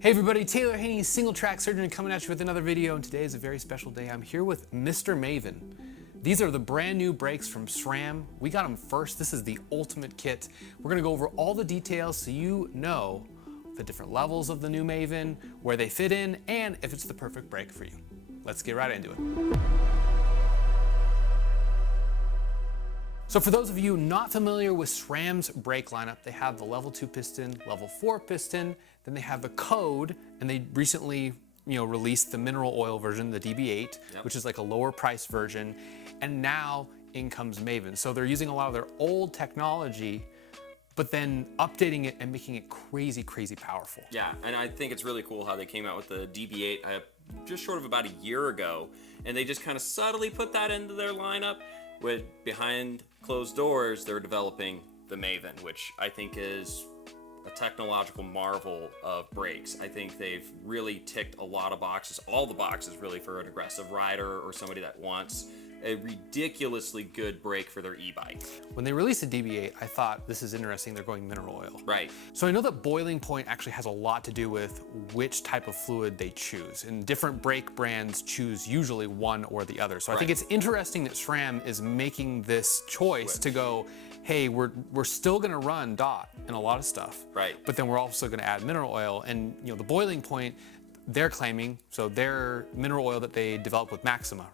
Hey everybody, Taylor Haney, single track surgeon, coming at you with another video, and today is a very special day. I'm here with Mr. Maven. These are the brand new brakes from SRAM. We got them first. This is the ultimate kit. We're gonna go over all the details so you know the different levels of the new Maven, where they fit in, and if it's the perfect brake for you. Let's get right into it. So for those of you not familiar with SRAM's brake lineup, they have the level 2 piston, level 4 piston, then they have the code, and they recently released the mineral oil version, the DB8, which is like a lower price version, and now in comes Maven. So they're using a lot of their old technology, but then updating it and making it crazy, crazy powerful. Yeah, and I think it's really cool how they came out with the DB8 just short of about a year ago, and they just kind of subtly put that into their lineup. With behind closed doors, they're developing the Maven, which I think is a technological marvel of brakes. I think they've really ticked a lot of boxes, all the boxes really, for an aggressive rider or somebody that wants a ridiculously good brake for their e-bike. When they released the DB8, I thought, this is interesting, they're going mineral oil. Right. So I know that boiling point actually has a lot to do with which type of fluid they choose, and different brake brands choose usually one or the other. So I think it's interesting that SRAM is making this choice to go, hey, we're still gonna run DOT and a lot of stuff, but then we're also gonna add mineral oil, and the boiling point, they're claiming, so their mineral oil that they developed with Maxima,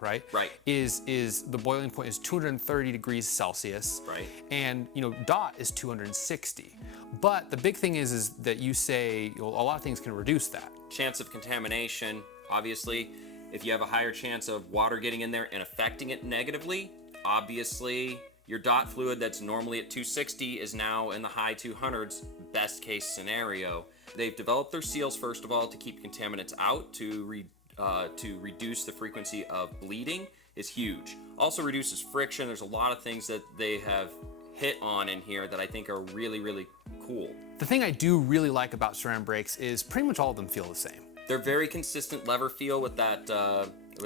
is the boiling point is 230 degrees Celsius, and DOT is 260. But the big thing is that you say a lot of things can reduce that. Chance of contamination, obviously, if you have a higher chance of water getting in there and affecting it negatively, obviously your DOT fluid that's normally at 260 is now in the high 200s, best case scenario. They've developed their seals, first of all, to keep contaminants out, to reduce the frequency of bleeding is huge. Also reduces friction. There's a lot of things that they have hit on in here that I think are really, really cool. The thing I do really like about SRAM brakes is pretty much all of them feel the same. They're very consistent lever feel with that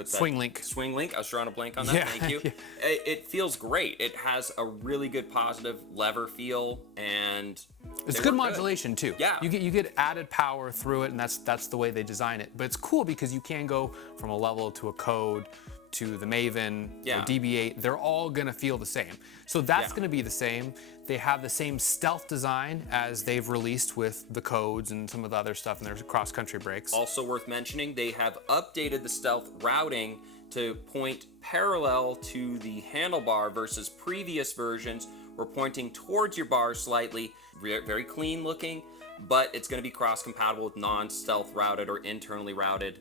swing link. Swing link. I was drawing a blank on that. Thank you. It feels great. It has a really good positive lever feel, and it's good modulation too. Yeah. You get added power through it, and that's the way they design it. But it's cool because you can go from a level to a code to the Maven, the DB8, they're all gonna feel the same. So that's gonna be the same. They have the same stealth design as they've released with the codes and some of the other stuff in their cross-country brakes. Also worth mentioning, they have updated the stealth routing to point parallel to the handlebar versus previous versions were pointing towards your bar slightly, very clean looking, but it's gonna be cross-compatible with non-stealth routed or internally routed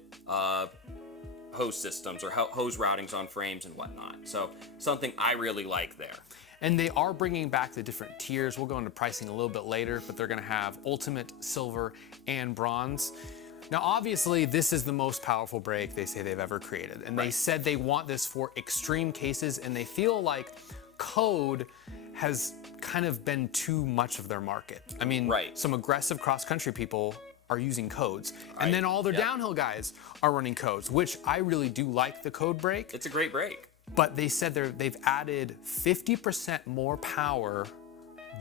hose systems or hose routings on frames and whatnot. So something I really like there. And they are bringing back the different tiers. We'll go into pricing a little bit later, but they're gonna have ultimate, silver, and bronze. Now, obviously, this is the most powerful brake they say they've ever created. And they said they want this for extreme cases, and they feel like code has kind of been too much of their market. I mean, some aggressive cross-country people are using codes. And then all their downhill guys are running codes, which I really do like the code brake. It's a great brake. But they said they've added 50% more power,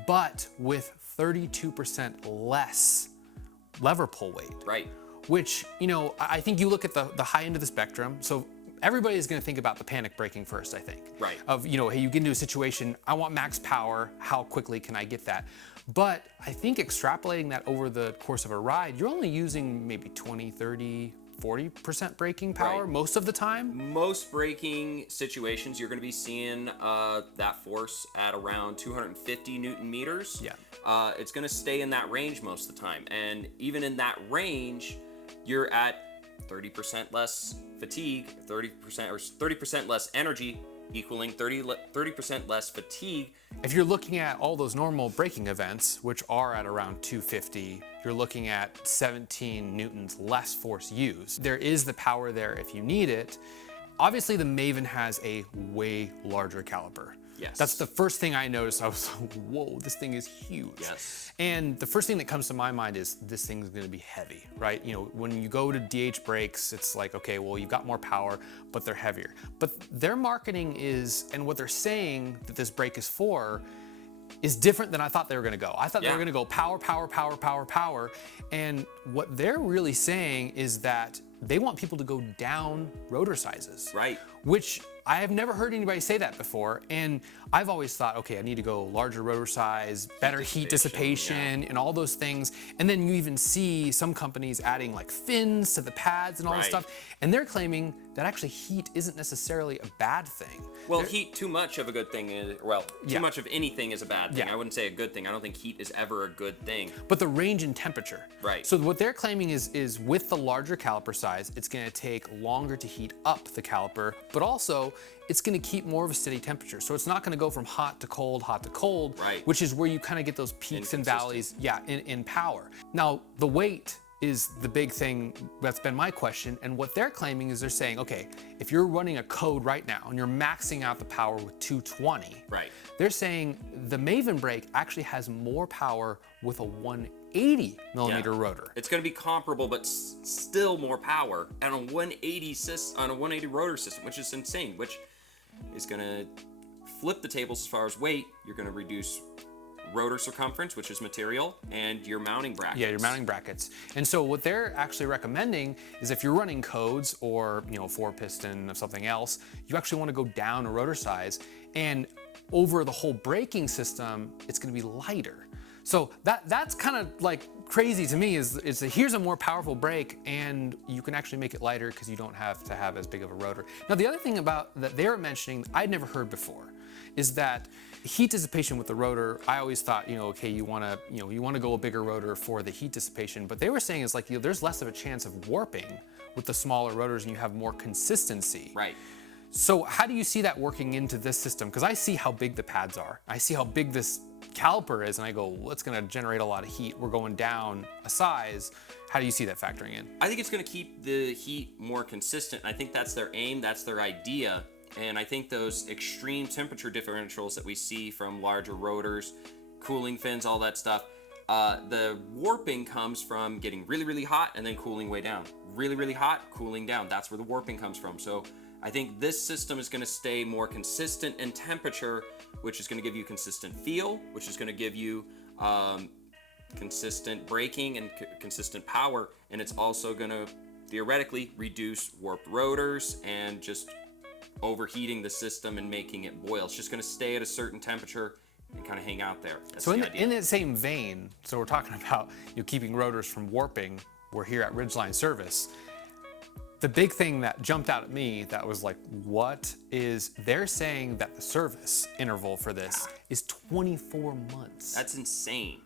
but with 32% less lever pull weight. Which, I think you look at the high end of the spectrum, so everybody's gonna think about the panic braking first, I think. Of, hey, you get into a situation, I want max power, how quickly can I get that? But I think extrapolating that over the course of a ride, you're only using maybe 20, 30, 40% braking power most of the time. Most braking situations, you're gonna be seeing that force at around 250 Newton meters. It's gonna stay in that range most of the time. And even in that range, you're at 30% less fatigue, 30% less energy, equaling 30% less fatigue. If you're looking at all those normal braking events, which are at around 250, you're looking at 17 newtons less force used. There is the power there if you need it. Obviously, the Maven has a way larger caliper. Yes. That's the first thing I noticed. I was like, whoa, this thing is huge. Yes. And the first thing that comes to my mind is this thing's gonna be heavy, right? You know, when you go to DH brakes, it's like, okay, well, you've got more power, but they're heavier. But their marketing is, and what they're saying that this brake is for, is different than I thought they were gonna go. I thought they Yeah. were gonna go power, power, power, power, power. And what they're really saying is that they want people to go down rotor sizes. Right. Which I have never heard anybody say that before. And I've always thought, okay, I need to go larger rotor size, better heat dissipation, and all those things. And then you even see some companies adding like fins to the pads and all this Right. stuff. And they're claiming that actually heat isn't necessarily a bad thing. Well, heat too much of a good thing is, well, too Yeah. much of anything is a bad thing. Yeah. I wouldn't say a good thing. I don't think heat is ever a good thing. But the range in temperature. Right. So what they're claiming is with the larger caliper size, it's gonna take longer to heat up the caliper, but also it's gonna keep more of a steady temperature. So it's not gonna go from hot to cold, Right. which is where you kind of get those peaks and valleys, in power. Now, the weight is the big thing that's been my question. And what they're claiming is they're saying, okay, if you're running a code right now and you're maxing out the power with 220, Right. they're saying the Maven brake actually has more power with a 180 millimeter rotor. It's going to be comparable, but still more power on a 180 rotor system, which is insane. Which is going to flip the tables as far as weight. You're going to reduce rotor circumference, which is material, and your mounting brackets. Yeah, your mounting brackets. And so what they're actually recommending is if you're running codes or 4-piston or something else, you actually want to go down a rotor size, and over the whole braking system, it's going to be lighter. So that's kind of like crazy to me is that here's a more powerful brake and you can actually make it lighter because you don't have to have as big of a rotor. Now the other thing about that they were mentioning I'd never heard before is that heat dissipation with the rotor, I always thought, okay, you want to go a bigger rotor for the heat dissipation, but they were saying is like there's less of a chance of warping with the smaller rotors and you have more consistency. Right. So how do you see that working into this system? Because I see how big the pads are. I see how big this caliper is and I go, well, it's gonna generate a lot of heat. We're going down a size. How do you see that factoring in? I think it's going to keep the heat more consistent. I think that's their aim, that's their idea. And I think those extreme temperature differentials that we see from larger rotors, cooling fins, all that stuff, the warping comes from getting really, really hot and then cooling way down. Really, really hot, cooling down. That's where the warping comes from. So I think this system is going to stay more consistent in temperature, which is going to give you consistent feel, which is going to give you consistent braking and consistent power. And it's also going to theoretically reduce warped rotors and just overheating the system and making it boil. It's just going to stay at a certain temperature and kind of hang out there. That's So the idea. in that same vein, so we're talking about keeping rotors from warping. We're here at Ridgeline Service. The big thing that jumped out at me that was like, what is, they're saying that the service interval for this is 24 months. That's insane.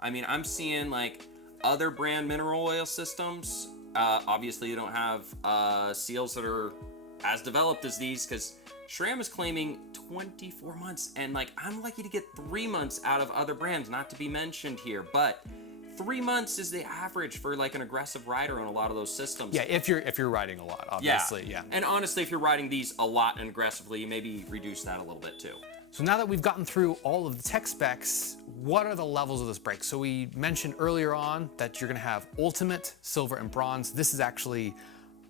I mean, I'm seeing like other brand mineral oil systems. Obviously, you don't have seals that are as developed as these because SRAM is claiming 24 months. And like, I'm lucky to get 3 months out of other brands, not to be mentioned here, but 3 months is the average for like an aggressive rider on a lot of those systems. Yeah, if you're riding a lot, obviously, yeah. And honestly, if you're riding these a lot and aggressively, maybe reduce that a little bit too. So now that we've gotten through all of the tech specs, what are the levels of this brake? So we mentioned earlier on that you're gonna have Ultimate, Silver, and Bronze. This is actually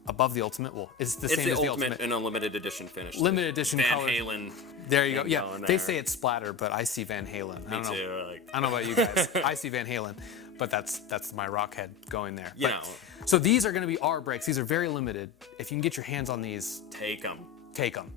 above the Ultimate. Well, it's the same as the Ultimate. and a limited edition finish. Limited edition Van color. Halen. There you go. Yeah, going they there. say it's splatter, but I see Van Halen. I don't know. Too, like- I don't know about you guys. I see Van Halen, but that's my rock head going there. You But- know. So these are going to be our brakes. These are very limited. If you can get your hands on these, Take them. take them.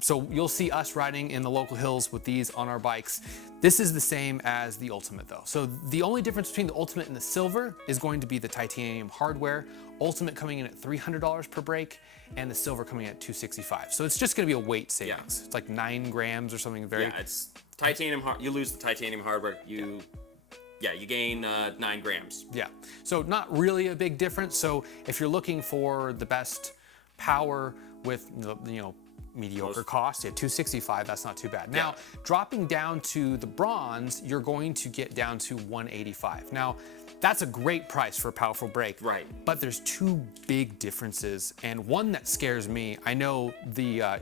So you'll see us riding in the local hills with these on our bikes. This is the same as the Ultimate though. So the only difference between the Ultimate and the Silver is going to be the titanium hardware. Ultimate coming in at $300 per brake and the Silver coming in at $265. So it's just gonna be a weight savings. It's like 9 grams or something very. Yeah, it's titanium. You lose the titanium hardware. You gain 9 grams. Yeah, so not really a big difference. So if you're looking for the best power with mediocre cost, yeah, $265, that's not too bad. Now, dropping down to the Bronze, you're going to get down to $185. Now, that's a great price for a powerful brake. Right. But there's 2 big differences, and one that scares me. I know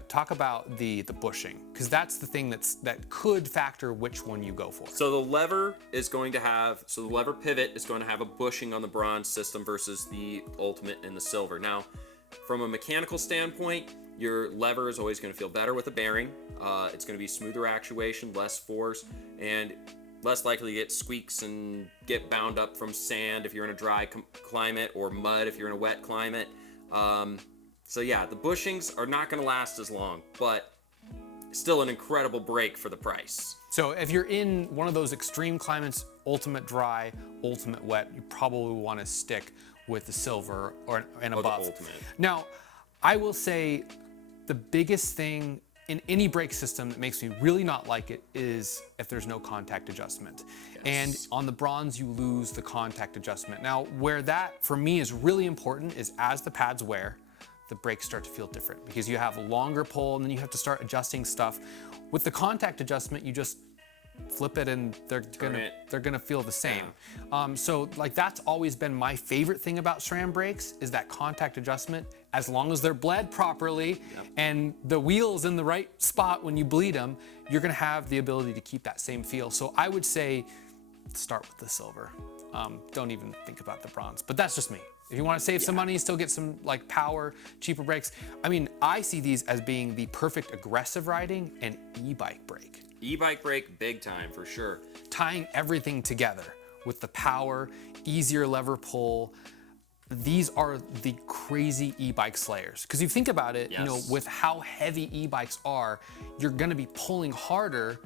talk about the bushing, because that's the thing that could factor which one you go for. So the lever pivot is going to have a bushing on the Bronze system versus the Ultimate and the Silver. Now, from a mechanical standpoint, Your lever is always going to feel better with a bearing. It's going to be smoother actuation, less force, and less likely to get squeaks and get bound up from sand if you're in a dry climate, or mud if you're in a wet climate. So yeah, the bushings are not going to last as long, but still an incredible brake for the price. So if you're in one of those extreme climates, ultimate dry, ultimate wet, you probably want to stick with the silver and above. The ultimate. Now, I will say the biggest thing in any brake system that makes me really not like it is if there's no contact adjustment. Yes. And on the bronze, you lose the contact adjustment. Now, where that for me is really important is as the pads wear, the brakes start to feel different because you have a longer pull and then you have to start adjusting stuff. With the contact adjustment, you just flip it and they're gonna feel the same. Yeah. So like that's always been my favorite thing about SRAM brakes is that contact adjustment. As long as they're bled properly and the wheel's in the right spot when you bleed them, you're gonna have the ability to keep that same feel. So I would say start with the silver. Don't even think about the bronze, but that's just me. If you want to save some money, still get some like power, cheaper brakes. I mean, I see these as being the perfect aggressive riding and e-bike brake. E-bike brake, big time for sure. Tying everything together with the power, easier lever pull. These are the crazy e-bike slayers. Because you think about it, you know, with how heavy e-bikes are, you're going to be pulling harder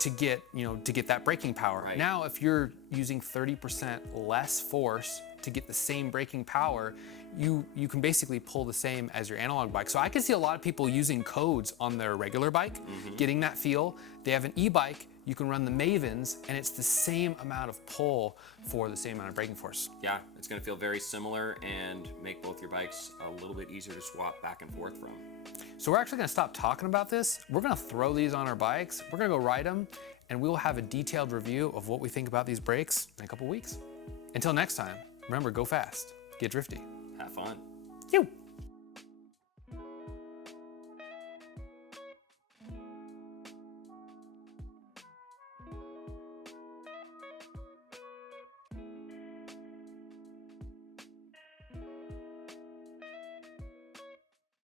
to get, to get that braking power. Right. Now, if you're using 30% less force to get the same braking power, you can basically pull the same as your analog bike. So I can see a lot of people using codes on their regular bike, getting that feel. They have an e-bike, you can run the Mavens, and it's the same amount of pull for the same amount of braking force. Yeah, it's going to feel very similar and make both your bikes a little bit easier to swap back and forth from. So we're actually going to stop talking about this. We're going to throw these on our bikes. We're going to go ride them, and we will have a detailed review of what we think about these brakes in a couple weeks. Until next time, remember, go fast, get drifty. Have fun. You.